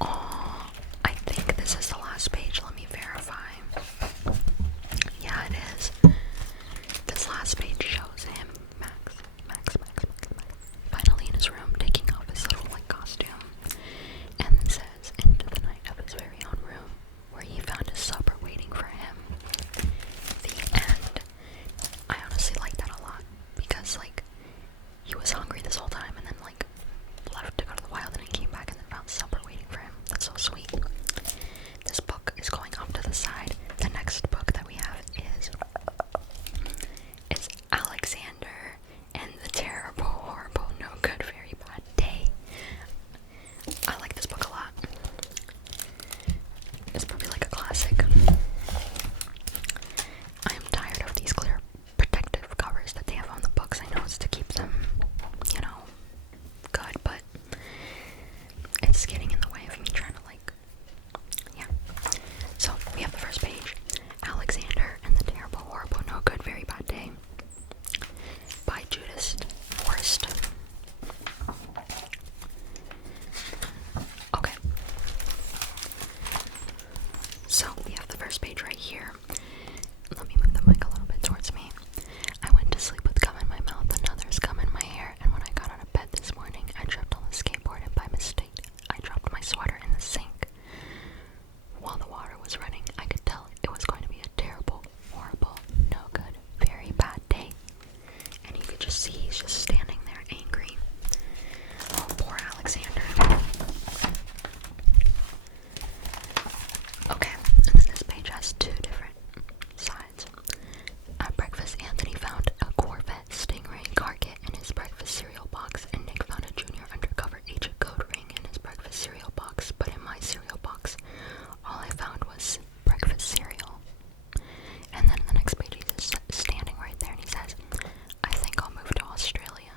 Oh, I think this is the last page. Let me verify. Yeah, it is. This last page shows him, Max, finally in his room, taking off his little, like, costume. And it says, into the night of his very own room, where he found his supper waiting for him. The end. I honestly like that a lot, because, like, he was hungry this whole time, and then, like, left to go to the wild, and he came back and then found supper waiting for him. That's so sweet. This book is going off to the side. The next book that we have is Alexander and the Terrible, Horrible, No Good, Very Bad Day. I like this book a lot. It's probably like a classic. I am tired of these clear protective covers that they have on the books. I know it's to keep them, you know, good, but it's getting in the way of me trying to, like, yeah. So, we have the first page. Alexander and the Terrible, Horrible, No Good, Very Bad Day by Judith Forrest. Okay. So, we have the first page right here. Let me move the mic a little bit towards me. I went to sleep with gum in my mouth and others gum in my hair, and when I got out of bed this morning, I tripped on the skateboard and by mistake, I dropped my sweater in the sink. While the water was running, I could tell it was going to be a terrible, horrible, no good, very bad day. And you could just see he's just standing there angry. Oh, poor Alexander. Okay, and then this page has two different sides. At breakfast, Anthony found a Corvette Stingray car kit in his breakfast cereal box, and Nick found a junior undercover agent code ring in his breakfast cereal box. But in my cereal box, all I found was breakfast cereal. And then the next page, he's just standing right there, and he says, I think I'll move to Australia.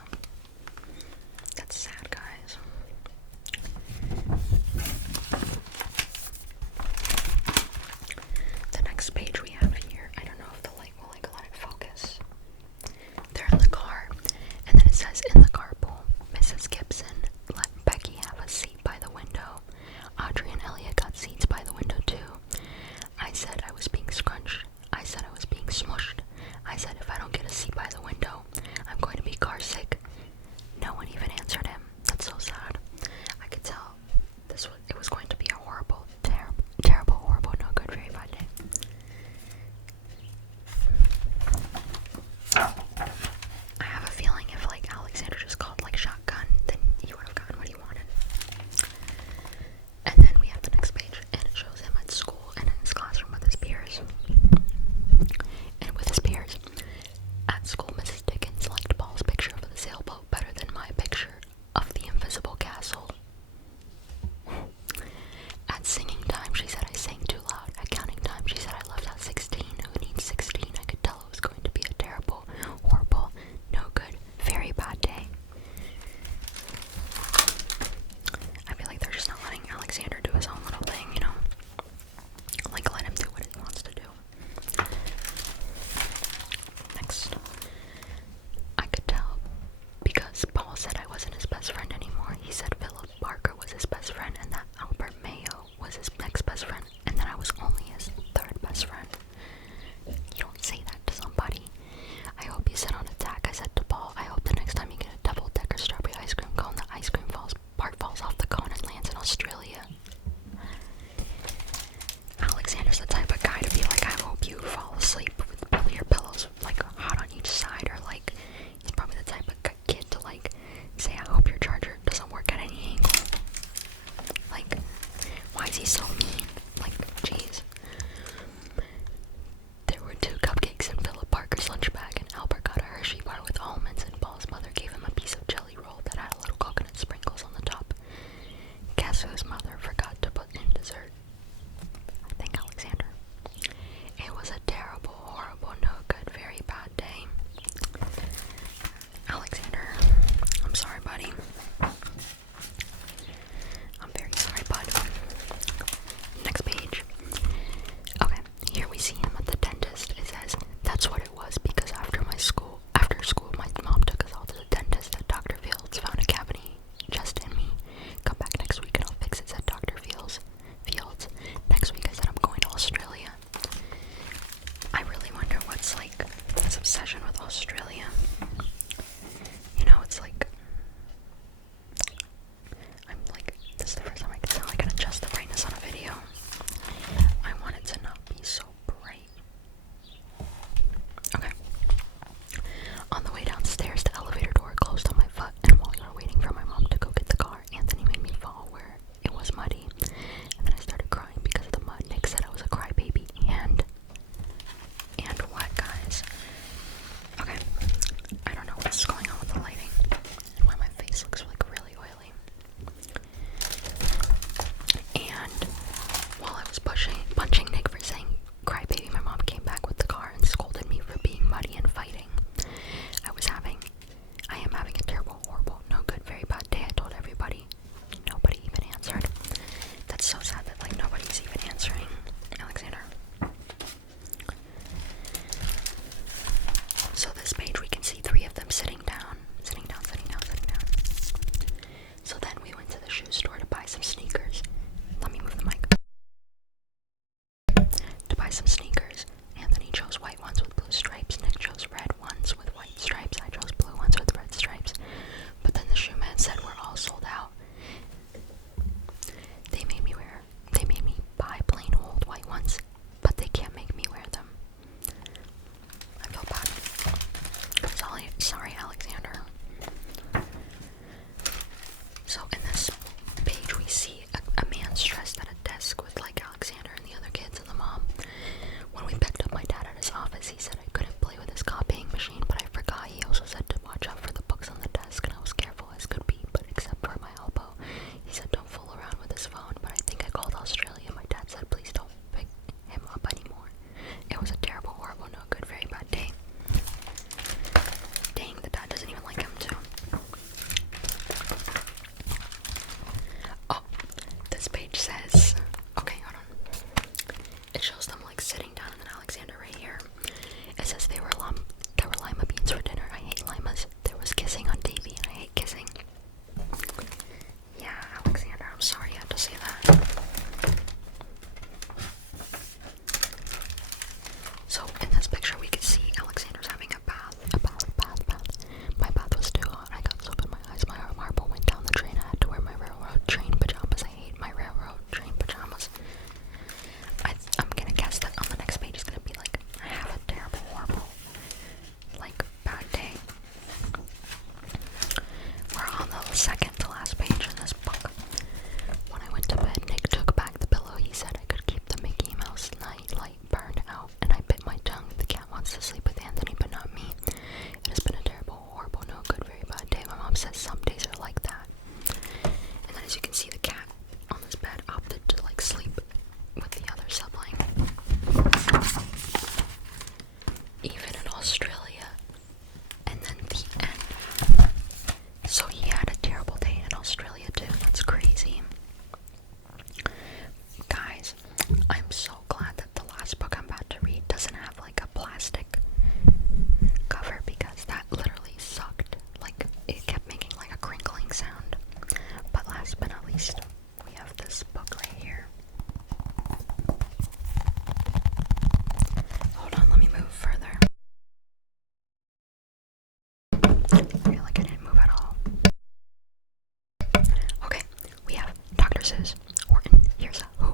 Seuss. Horton, here's a Who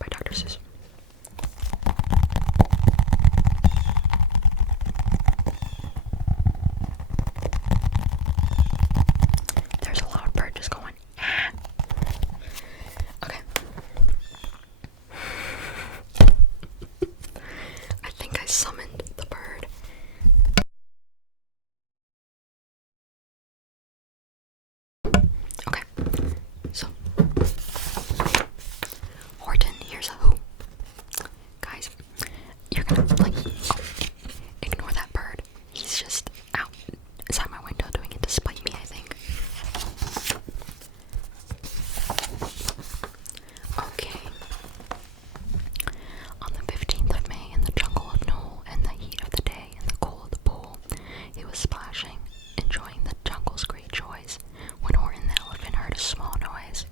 by Dr. Seuss. There's a loud bird just going. Okay. I think I summoned the bird. Okay, so Horton, here's a Who. Guys, you're gonna ignore that bird. He's just outside my window doing it to spite me, I think. Okay. On the 15th of May, in the jungle of Knoll, in the heat of the day, in the cool of the pool, he was splashing, enjoying the jungle's great joys, when Horton the elephant heard a small noise.